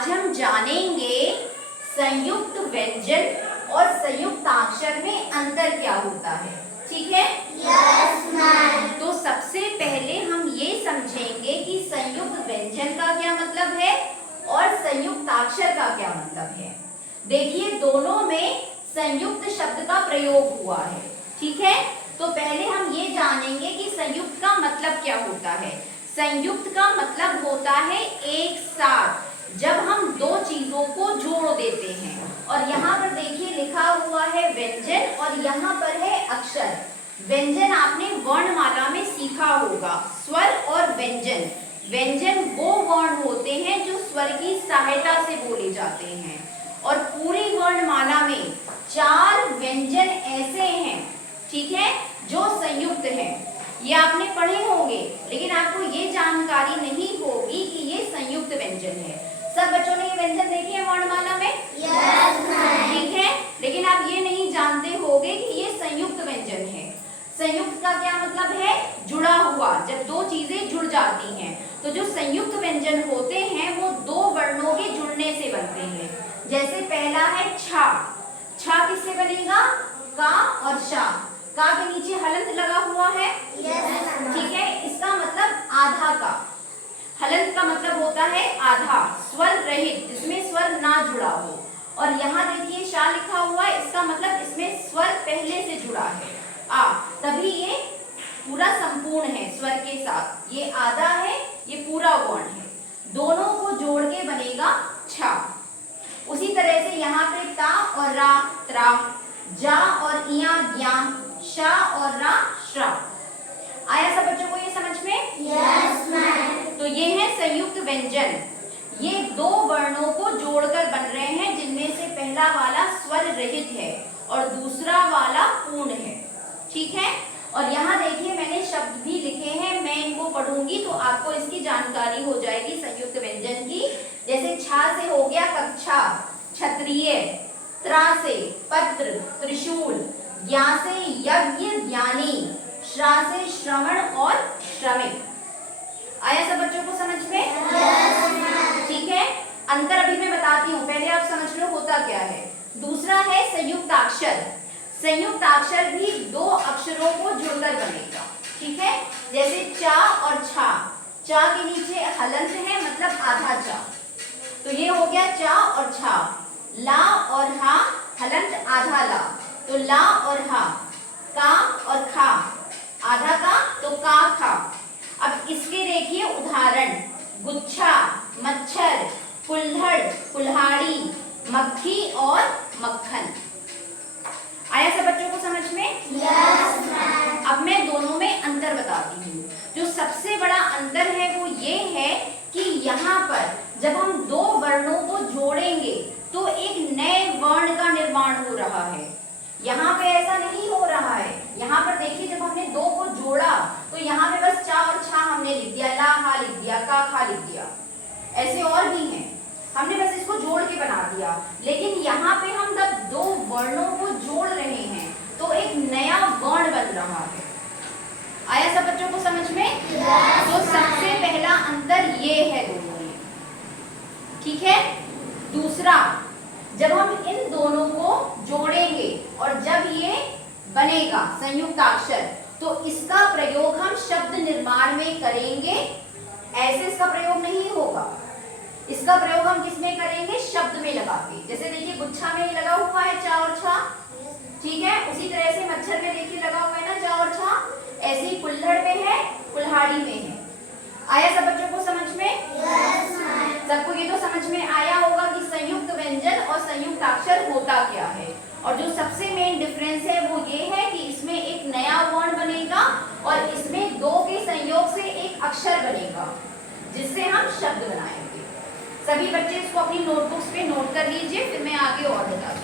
आज हम जानेंगे संयुक्त व्यंजन और संयुक्ताक्षर में अंतर क्या होता है। ठीक है? Yes ma'am. तो सबसे पहले हम ये समझेंगे कि संयुक्त व्यंजन का क्या मतलब है और संयुक्ताक्षर का क्या मतलब है। देखिए, दोनों में संयुक्त शब्द का प्रयोग हुआ है। ठीक है? तो पहले हम ये जानेंगे कि संयुक्त का मतलब क्या होता है। संयुक्त का मतलब होता है एक साथ, जब हम दो चीजों को जोड़ देते हैं। और यहाँ पर देखिए लिखा हुआ है व्यंजन और यहाँ पर है अक्षर। व्यंजन आपने वर्णमाला में सीखा होगा, स्वर और व्यंजन। व्यंजन वो वर्ण होते हैं जो स्वर की सहायता से बोले जाते हैं। और पूरी वर्णमाला में 4 व्यंजन ऐसे हैं, ठीक है, जो संयुक्त हैं। ये आपने पढ़े होंगे, लेकिन आपको ये जानकारी नहीं होगी कि ये संयुक्त व्यंजन है। सब बच्चों ने ये व्यंजन देखे हैं वर्णमाला में? Yes ma'am. ठीक है, लेकिन आप ये नहीं जानते होंगे कि ये संयुक्त व्यंजन है। संयुक्त का क्या मतलब है? जुड़ा हुआ। जब दो चीजें जुड़ जाती हैं तो जो संयुक्त व्यंजन होते हैं वो दो वर्णों के जुड़ने से बनते हैं। जैसे पहला है छा। छा किससे बनेगा? का और शा। का के नीचे हलंत लगा हुआ है। ठीक है, इसका मतलब आधा का। हलंत का मतलब होता है आधा, स्वर रहित, जिसमें स्वर ना जुड़ा हो। और यहाँ देखिए शा लिखा हुआ है, इसका मतलब इसमें स्वर पहले से जुड़ा है, आ, तभी ये पूरा संपूर्ण है स्वर के साथ। ये आधा है, ये पूरा वर्ण है। दोनों को जोड़ के बनेगा छा। उसी तरह से यहाँ पे ता और रा त्रा, जा और इया ज्ञा, शा और रा श्रा। आया सब बच्चों को ये समझ में? Yes ma'am. तो ये है संयुक्त व्यंजन। ये दो वर्णों को जोड़कर बन रहे हैं, जिनमें से पहला वाला स्वर रहित है और दूसरा वाला पूर्ण है। ठीक है? और यहाँ देखिए मैंने शब्द भी लिखे हैं, मैं इनको पढ़ूंगी तो आपको इसकी जानकारी हो जाएगी संयुक्त व्यंजन की। जैसे छा से हो गया कक्षा, क्षत्रिय, त्रा से पत्र, त्रिशूल, ज्ञा से यज्ञ, ज्ञानी, श्रा से श्रवण और श्रमिक। आया सब बच्चों को समझ में? यस। ठीक है, अंतर अभी मैं बताती हूँ, पहले आप समझ लो होता क्या है। दूसरा है संयुक्ताक्षर। संयुक्ताक्षर भी दो अक्षरों को जुड़कर बनेगा। ठीक है, जैसे चा और छा। चा के नीचे हलंत है, मतलब आधा चा, तो ये हो गया चा और छा। ला और हा, हलंत आधा ला, तो ला और हा। का और खा, आधा का, तो का खा। अब इसके देखिए उदाहरण, गुच्छा, मच्छर, कुल्हड़, कुल्हाड़ी, मक्खी और मक्खन। आया सब बच्चों को समझ में? Yes ma'am. अब मैं दोनों में अंतर बताती हूँ। जो सबसे बड़ा अंतर है वो ये है कि यहाँ पर जब हम दो वर्णों को जोड़ेंगे तो एक नए वर्ण का निर्माण हो रहा है। यहाँ पे ऐसा नहीं हो रहा है। यहाँ पर देखिए जब हमने दो को जोड़ा तो यहाँ पे बस चा और छा हमने लिख दिया, ला हा लिख दिया, का खा लिख दिया। ऐसे और भी हैं, हमने बस इसको जोड़ के बना दिया। लेकिन यहाँ पे हम जब दो वर्णों को जोड़ रहे हैं तो एक नया वर्ण बन रहा है। आया सब बच्चों को समझ में? Yes, तो सबसे पहला अंतर ये है दोनों में। ठीक है? दूसरा, जब हम इन दोनों को जोड़ेंगे और जब ये बनेगा संयुक्ताक्षर तो इसका प्रयोग हम शब्द निर्माण में करेंगे। ऐसे इसका प्रयोग नहीं होगा। इसका प्रयोग हम किस में करेंगे? शब्द में लगा के। जैसे देखिए गुच्छा में लगा हुआ है चा और छा, ठीक है, उसी तरह से मच्छर में देखिए लगा हुआ है ना चा और छा, ऐसे ही कुल्हड़ में है, कुल्हाड़ी में है। आया सब बच्चों को समझ में? Yes ma'am. सबको ये तो समझ में आया होगा कि संयुक्त व्यंजन और संयुक्ताक्षर होता क्या है। और जो सबसे मेन डिफरेंस है वो ये है कि इसमें एक नया वर्ण बनेगा और इसमें दो के संयोग से एक अक्षर बनेगा, जिससे हम शब्द बनाएंगे। सभी बच्चे इसको अपनी नोटबुक्स पे नोट कर लीजिए, फिर मैं आगे और बताऊंगी।